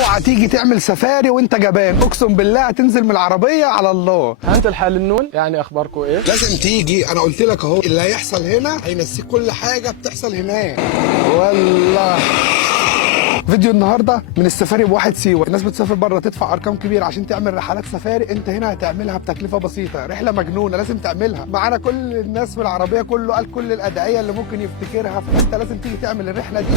اوعى تيجي تعمل سفاري وانت جبان، اقسم بالله هتنزل من العربيه على الله. انت الحال النون يعني اخباركم ايه؟ لازم تيجي، انا قلت لك اهو اللي هيحصل هنا هينسيك كل حاجه بتحصل هناك والله. فيديو النهارده من السفاري بواحد سيوه. الناس بتسافر بره تدفع ارقام كبيره عشان تعمل رحلات سفاري، انت هنا هتعملها بتكلفه بسيطه، رحله مجنونه لازم تعملها. معانا كل الناس في العربيه، كله قال كل الادعيه اللي ممكن يفتكرها، فانت لازم تيجي تعمل الرحله دي.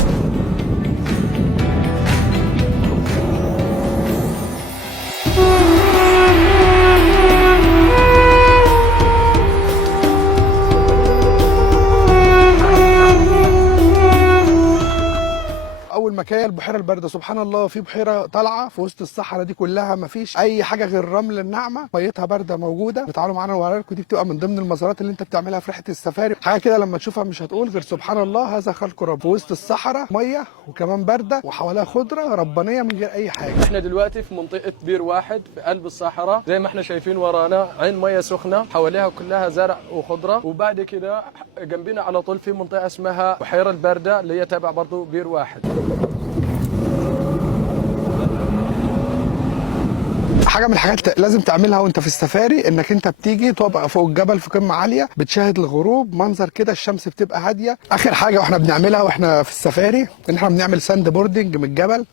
اول مكان البحيره البارده، سبحان الله، في بحيره طالعه في وسط الصحراء دي كلها، ما فيش اي حاجه غير الرمل الناعمه، ميتها بارده موجوده. تعالوا معانا وهوريكم، دي بتبقى من ضمن المزارات اللي انت بتعملها في رحله السفاري. حاجه كده لما تشوفها مش هتقول غير سبحان الله، هذا خلق رب. في وسط الصحراء ميه وكمان بارده وحواليها خضره ربانيه من غير اي حاجه. احنا دلوقتي في منطقه بير واحد في قلب الصحراء، زي ما احنا شايفين ورانا عين ميه سخنه حواليها كلها زرع وخضره، وبعد كده جنبنا على طول في منطقه اسمها بحيره البارده اللي هي تابع برضه بير واحد. حاجه من الحاجات لازم تعملها وانت في السفاري، انك انت بتيجي تبقى فوق الجبل في قمه عاليه بتشاهد الغروب، منظر كده الشمس بتبقى هاديه. اخر حاجه واحنا بنعملها واحنا في السفاري ان احنا بنعمل ساند بوردنج من الجبل،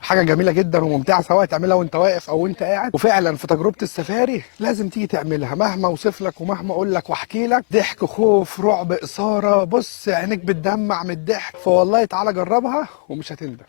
حاجه جميله جدا وممتعه سواء تعملها وانت واقف او وانت قاعد. وفعلا في تجربه السفاري لازم تيجي تعملها، مهما اوصف لك ومهما اقول لك واحكي لك، ضحك، خوف، رعب، اثاره، بص عينيك بتدمع من الضحك. فوالله تعالى جربها ومش هتندم.